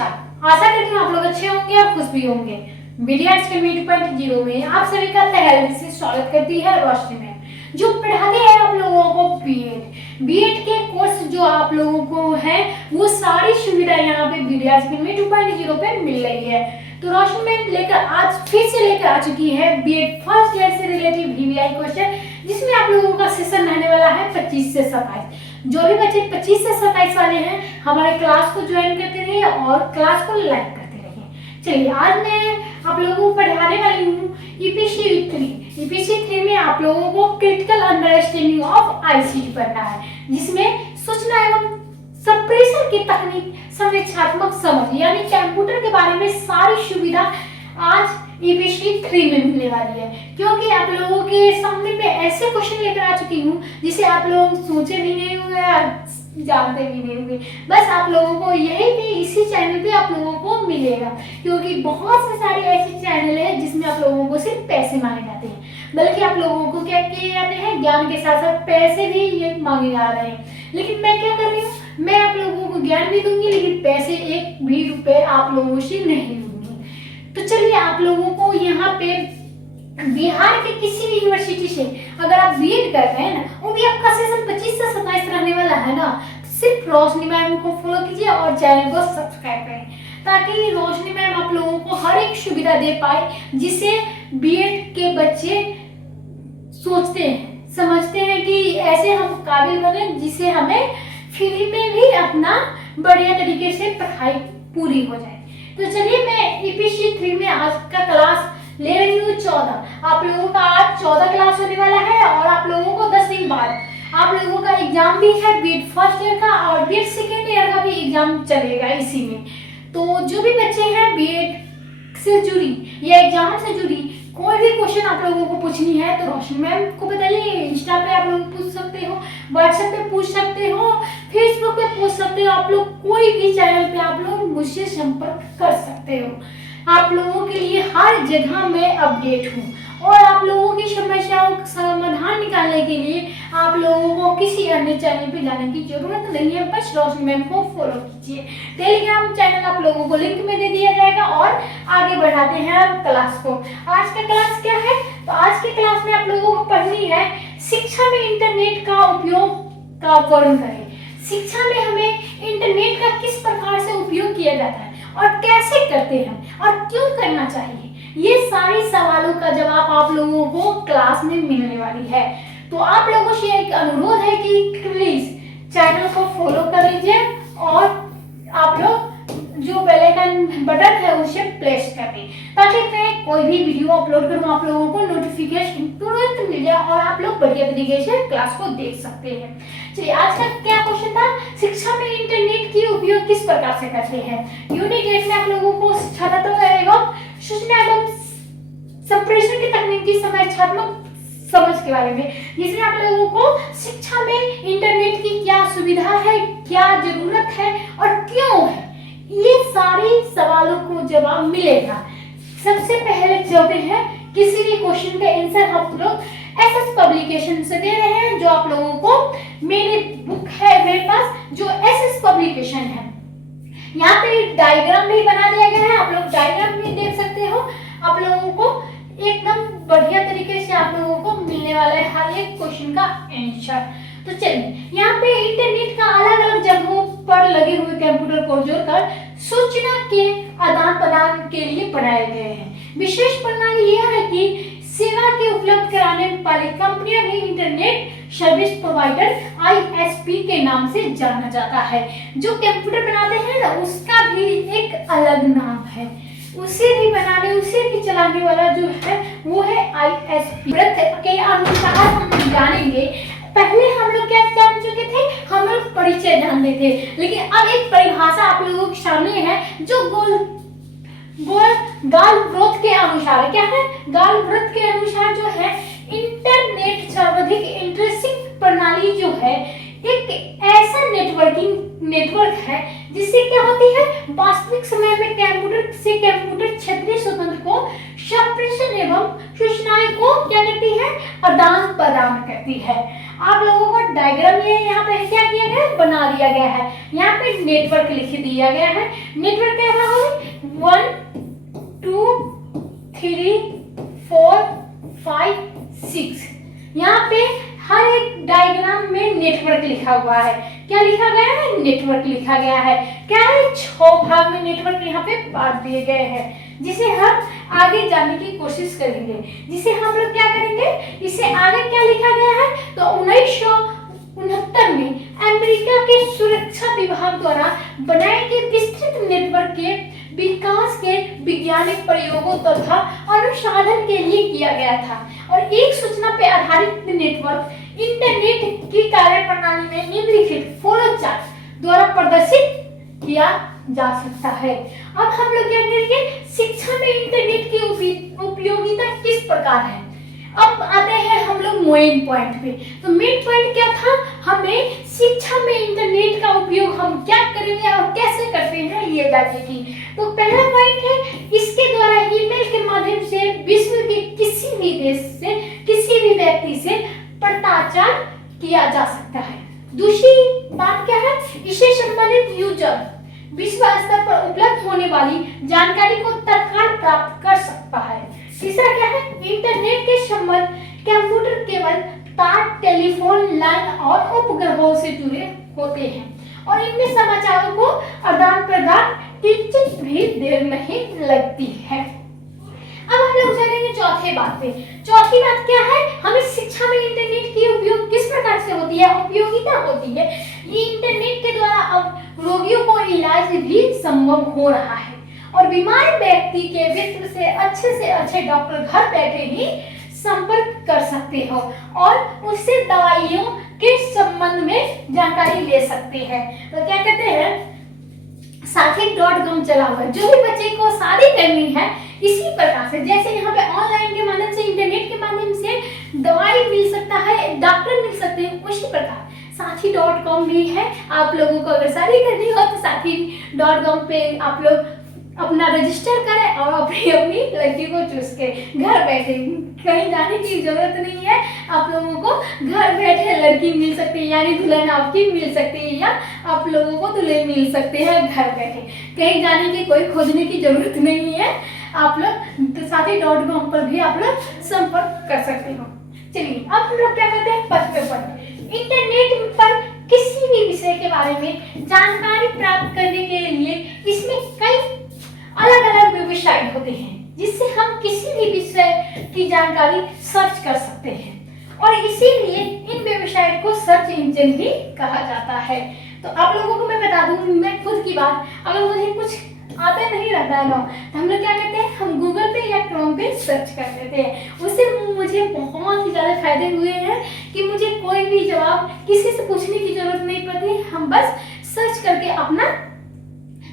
नमस्कार, आशा करती हूँ आप लोग अच्छे होंगे और खुश भी होंगे। मीडिया अकेडमी 2.0 में आप सभी का तहे दिल से स्वागत करती है रोशनी मैम, जो पढ़ाते हैं आप लोगों को बीएड के कोर्स जो आप लोगों को है वो सारी सुविधा यहाँ पे मीडिया अकेडमी 2.0 पे मिल रही है। तो रोशनी मैम फिर से लेकर आ चुकी है बीएड फर्स्ट ईयर से रिलेटेड वीवीआई क्वेश्चन, जिसमें आप लोगों का सेशन रहने वाला है 25 से 27। जो भी बच्चे 25 से 27 वाले हैं हमारे क्लास को ज्वाइन करते रहिए और क्लास को लाइक करते रहिए। चलिए, आज मैं आप लोगों को पढ़ाने वाली हूँ ईपीसी 3 में आप लोगों को क्रिटिकल अंडरस्टैंडिंग ऑफ आईसीटी पढ़ना है, जिसमें सूचना एवं संप्रेषण की तकनीक संरचनात्मक समझ यानी कंप्यूटर के बारे में सारी सुविधा आज ईपीसी 3 में मिलने वाली है। क्योंकि आप लोगों के सामने में ऐसे क्वेश्चन लेकर आ चुकी हूँ जिसे आप लोग सोचे भी नहीं होंगे, जानते भी नहीं होंगे। बस आप लोगों को यही पे इसी चैनल पे आप लोगों को मिलेगा, क्योंकि बहुत से सारे ऐसे चैनल है जिसमें आप लोगों को सिर्फ पैसे मांगे जाते हैं, बल्कि आप लोगों को क्या किए जाते हैं, ज्ञान के साथ साथ पैसे भी ये मांगे जा रहे हैं। लेकिन मैं क्या कर रही हूँ, मैं आप लोगों को ज्ञान भी दूंगी, लेकिन पैसे एक भी रुपए आप लोगों से नहीं लूंगी। तो चलिए, आप लोगों को यहाँ पे बिहार के किसी भी यूनिवर्सिटी से अगर आप बीएड कर रहे हैं ना, वो भी आपका सेशन 25 से 27 रहने वाला है ना, सिर्फ रोशनी मैम को फॉलो कीजिए और चैनल को सब्सक्राइब करें, ताकि रोशनी मैम आप लोगों को हर एक सुविधा दे पाए जिसे बीएड के बच्चे सोचते हैं, समझते हैं कि ऐसे हम काबिल बने जिसे हमें फ्री में भी अपना बढ़िया तरीके से पढ़ाई पूरी हो जाए। तो चलिए, मैं ईपीसी 3 में आज का क्लास ले रही हूँ 14। आप लोगों का आज 14 क्लास होने वाला है और आप लोगों को 10 दिन बाद आप लोगों का एग्जाम भी है बीएड फर्स्ट ईयर का, और बीएड सेकेंड ईयर का भी एग्जाम चलेगा इसी में। तो जो भी बच्चे हैं बीएड से जुड़ी या एग्जाम से जुड़ी कोई भी क्वेश्चन आप लोगों को पूछनी है तो रोशनी मैम को बताइए। इंस्टा पे आप लोग पूछ सकते हो, व्हाट्सएप पे पूछ सकते हो, फेसबुक पे पूछ सकते हो, आप लोग कोई भी चैनल पे आप लोग मुझसे संपर्क कर सकते हो। आप लोगों के लिए हर जगह मैं अपडेट हूँ और आप लोगों की समस्याओं का समाधान निकालने के लिए आप लोगों को किसी अन्य चैनल पे जाने की जरूरत नहीं है। बस रोशनी मैम को फॉलो कीजिए। टेलीग्राम चैनल आप लोगों को लिंक में दे दिया जाएगा और आगे बढ़ाते हैं अब क्लास को। आज का क्लास क्या है, तो आज के क्लास में आप लोगों को पढ़नी है शिक्षा में इंटरनेट का उपयोग का वर्णन करें। शिक्षा में हमें इंटरनेट का किस प्रकार से उपयोग किया जाता है और कैसे करते हैं और क्यों करना चाहिए, ये सारे सवालों का जवाब आप लोगों को क्लास में मिलने वाली है। तो आप लोगों से एक अनुरोध है कि प्लीज चैनल को फॉलो कर लीजिए और आप लोग जो बेल आइकन बटन है उसे प्रेस कर दें, ताकि मैं कोई भी वीडियो अपलोड करूं आप लोगों को नोटिफिकेशन तुरंत मिल जाए और आप लोग बढ़िया तरीके से क्लास को देख सकते हैं। चलिए, आज का क्या क्वेश्चन था, शिक्षा में इंटरनेट की उपयोग किस प्रकार से करते हैं। यूनिट 8 में आप लोगों को शिक्षा तत्व एवं सूचना एवं संप्रेषण की तकनीकी संरचनात्मक समझ के बारे में, जिसमें आप लोगों को शिक्षा में इंटरनेट की क्या सुविधा है, क्या जरूरत है और क्यों है, ये सारे सवालों को जवाब मिलेगा। सबसे पहले चलते हैं, किसी भी क्वेश्चन का आंसर हम लोग एसएस पब्लिकेशन से दे रहे हैं, जो आप लोगों को मेरी बुक है मेरे पास, जो एसएस पब्लिकेशन है। यहाँ पे डायग्राम भी बना दिया गया है, आप लोग डायग्राम भी देख सकते हो। आप लोगों को एकदम बढ़िया तरीके से आप लोगों को मिलने वाला है हर एक क्वेश्चन का आंसर। तो चलिए, यहाँ पे इंटरनेट का अलग अलग जगहों पर लगे हुए कंप्यूटर को जोड़कर सूचना के आदान प्रदान के लिए बनाए गए हैं। विशेष प्रणाली यह है कि सेवा के उपलब्ध कराने वाली कंपनियां भी इंटरनेट सर्विस प्रोवाइडर आईएसपी के नाम से जाना जाता है। जो कंप्यूटर बनाते हैं ना, उसका भी एक अलग नाम है, उसे भी बनाने उसे भी चलाने वाला जो है वो है आईएसपी। के अनुसार हम जानेंगे, पहले हम लोग क्या जान चुके थे, हम लोग परिचय जानते थे, लेकिन अब एक परिभाषा आप लोगों के सामने है जो गाल वृत्त के अनुसार क्या है, गाल वृत्त के अनुसार जो है इंटरनेट सर्वाधिक इंटरेस्टिंग प्रणाली जो है एक ऐसा नेटवर्क है जिससे क्या होती है, वास्तविक समय में कंप्यूटर से कंप्यूटर क्षेत्रीय स्वतंत्र को संप्रेषण एवं सूचनाएं को क्या करती है, आदान प्रदान करती है। आप लोगों को डायग्राम ये यहाँ पे क्या किया गया है, बना दिया गया है। यहाँ पे नेटवर्क लिख दिया गया है। नेटवर्क क्या होगा, 1 2 3 4 5 6। यहाँ पे हर एक डायग्राम में नेटवर्क लिखा हुआ है। क्या लिखा गया है, नेटवर्क लिखा गया है। क्या है, 6 भाग में नेटवर्क यहाँ पे बांट दिए गए हैं, जिसे हम आगे जाने की कोशिश करेंगे। जिसे हम लोग क्या करेंगे, इसे आगे क्या लिखा गया है, तो 1969 में अमेरिका के सुरक्षा विभाग द्वारा बनाए गए विस्तृत नेटवर्क के विकास के वैज्ञानिक प्रयोगों तथा अनुसंधान के लिए किया गया था। और एक सूचना पे आधारित नेटवर्क इंटरनेट की कार्यप्रणाली में निम्नलिखित फ्लो चार्ट द्वारा प्रदर्शित किया जा सकता है। अब हम लोग क्या करेंगे, शिक्षा में इंटरनेट की उपयोगिता किस प्रकार है। अब आते हैं हम लोग मेन पॉइंट पे। तो मेन पॉइंट क्या था, हमें शिक्षा में इंटरनेट का उपयोग हम क्या करेंगे और कैसे करते हैं ये जानने की। तो पहला पॉइंट है, इसके द्वारा ईमेल के माध्यम से विश्व के किसी भी देश से किसी भी व्यक्ति से पत्राचार किया जा सकता है। दूसरी बात क्या है, इससे संबंधित यूजर विश्व स्तर पर उपलब्ध होने वाली जानकारी को तत्काल प्राप्त कर सकता है। तीसरा क्या है, इंटरनेट के संबंध कंप्यूटर केवल तार, टेलीफोन लाइन और उपग्रहों से जुड़े होते हैं और इनमें समाचारों को आदान प्रदान किंचित भी देर नहीं लगती है। अब हम लोग चलेंगे चौथे बात पे। चौथी बात क्या है, हमें शिक्षा में इंटरनेट की उपयोग किस प्रकार से होती है, उपयोगिता होती है। ये इंटरनेट के द्वारा अब रोगियों को इलाज भी संभव हो रहा है और बीमार व्यक्ति के विश्व से अच्छे डॉक्टर घर बैठे ही संपर्क कर सकते हो और उससे दवाइयों के संबंध में जानकारी ले सकते हैं। तो क्या कहते हैं, साथी.com चला हुआ है। जो भी बच्चे को शादी करनी है, इसी प्रकार से जैसे यहाँ पे ऑनलाइन के माध्यम से, इंटरनेट के माध्यम से दवाई मिल सकता है, डॉक्टर मिल सकते हैं, उसी प्रकार साथी.com भी है। आप लोगों को अगर शादी करनी हो तो साथी.com पे आप लोग अपना रजिस्टर करें और अपनी लड़की को चूस के घर बैठे, कहीं जाने की जरूरत नहीं है। आप लोगों को घर बैठे लड़की मिल सकती है, यानी दुल्हन आपकी मिल सकती है, या आप लोगों को दुल्हन मिल सकते हैं घर बैठे। कहीं जाने की, कोई खोजने की जरूरत नहीं है। आप लोग साथी.com पर भी आप लोग संपर्क कर सकते हो। चलिए अब हम लोग क्या करते हैं, 5वें पॉइंट, इंटरनेट पर किसी भी विषय के बारे में जानकारी प्राप्त करने के लिए इसमें कई अलग अलग वेबसाइट होते हैं, जिससे हम किसी भी विषय की जानकारी सर्च कर सकते हैं और इसीलिए इन वेबसाइट को सर्च इंजन भी कहा जाता है। तो आप लोगों को मैं बता दूं, मैं खुद की बात, अगर मुझे कुछ आता नहीं रहता है ना, तो हम लोग क्या करते हैं, हम गूगल पे या क्रोम पे सर्च कर लेते हैं। उससे मुझे बहुत ही ज़्यादा फायदे हुए हैं कि मुझे कोई भी जवाब किसी से पूछने की जरूरत नहीं पड़ती, हम बस सर्च करके अपना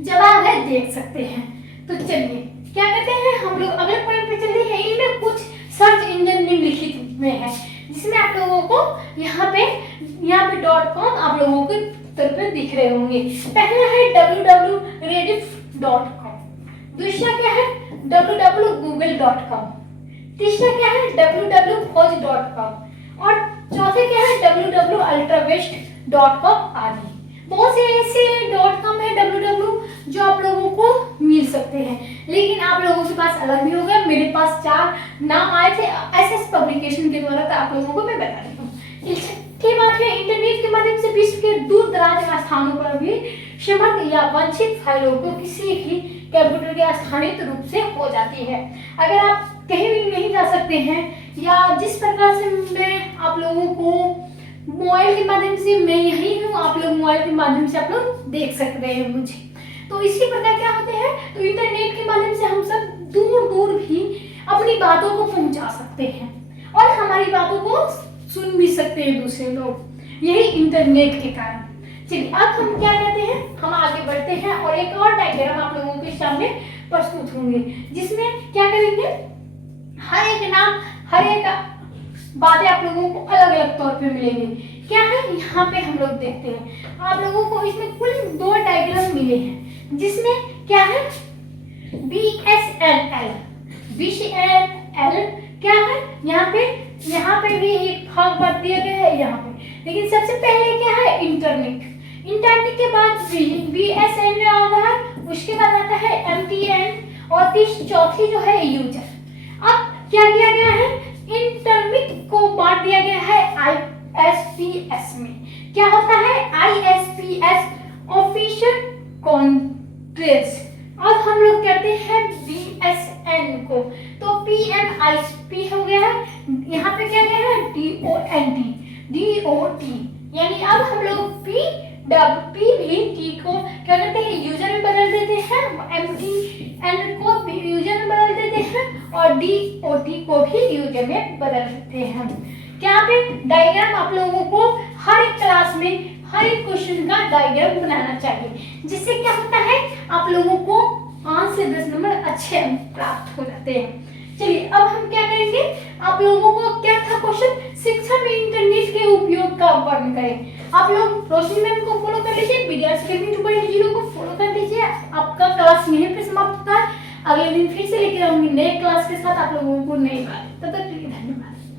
जवाब है देख सकते हैं। तो चलिए क्या कहते हैं, हम लोग अगले पॉइंट पे चलते हैं। इनमें कुछ सर्च इंजन निम्नलिखित में है, जिसमें आप लोगों को यहाँ पे .com आप लोगों को उत्तर पे दिख रहे होंगे। पहला है www.rediff.com, दूसरा क्या है www.google.com, तीसरा क्या है www.खोज.com और चौथे क्या है www.ultrawest.com आदि। बहुत से ऐसे .com है www जो आप लोगों को मिल सकते हैं, लेकिन आप लोगों के पास अलग भी होगा। मेरे पास 4 नाम आए थे एसएस पब्लिकेशन के द्वारा, तो आप लोगों को मैं बता देता हूँ। छठी बात है, इंटरनेट के माध्यम से विश्व के दूर दराज स्थानों पर भी समग्र या वांछित फाइलों को किसी भी कंप्यूटर के स्थानित रूप से हो जाती है। अगर आप कहीं भी नहीं जा सकते हैं, या जिस प्रकार से मैं आप लोगों को मोबाइल के माध्यम से, मैं यही हूँ, आप लोग मोबाइल के माध्यम से आप लोग देख सकते हैं मुझे, तो इसी प्रकार क्या होते हैं, तो इंटरनेट के माध्यम से हम सब दूर दूर भी अपनी बातों को पहुंचा सकते हैं और हमारी बातों को सुन भी सकते हैं दूसरे लोग, यही इंटरनेट के कारण। चलिए अब हम क्या कहते हैं, हम आगे बढ़ते हैं और एक और डायग्राम आप लोगों के सामने प्रस्तुत होंगे, जिसमें क्या करेंगे, हर एक नाम, हर एक बातें आप लोगों को अलग अलग तौर पे मिलेंगी। क्या है, यहाँ पे हम लोग देखते हैं, आप लोगों को इसमें कुल 2 डायग्राम मिले हैं, जिसमें क्या है BSNL क्या है, यहाँ पे यहाँ पे भी एक भाग बांट दिया गया है यहाँ पे। लेकिन सबसे पहले क्या है, इंटरनेट। इंटरनेट के बाद BSN आता है, उसके बाद आता है MTN और चौथी जो है यूजर। अब क्या किया गया है, इंटरनेट को बांट दिया गया है ISPS में। क्या होता है ISPS, ऑफिशियल कॉन्ट्रेक्ट। अब हम लोग कहते हैं BSN को, तो PMIP हो गया है, यहाँ पे क्या गया है DOT, यानी अब हम लोग PWT को क्या करते हैं, यूजर में बदल देते हैं, MTN को भी यूजर में बदल देते हैं और DOT को भी यूजर में बदल देते हैं। क्या पे डायग्राम आप लोगों को हर एक क्लास में हर एक क्वेश्चन का डायग्राम बनाना चाहिए, जिससे क्या होता है आप लोगों को 5 से 10 नंबर अच्छे प्राप्त हो जाते हैं। चलिए अब हम क्या करेंगे, आप लोगों को क्या था क्वेश्चन, शिक्षा में इंटरनेट के उपयोग का वर्णन करें। आप लोग रोशनी मैम को फॉलो कर लीजिए, BDS Academy 2.0 को फॉलो कर लीजिए। आपका क्लास यहीं पे समाप्त होता है, अगले दिन फिर से लेकर आऊंगी नए क्लास के साथ आप लोगों को नई बात। तब तक के लिए धन्यवाद।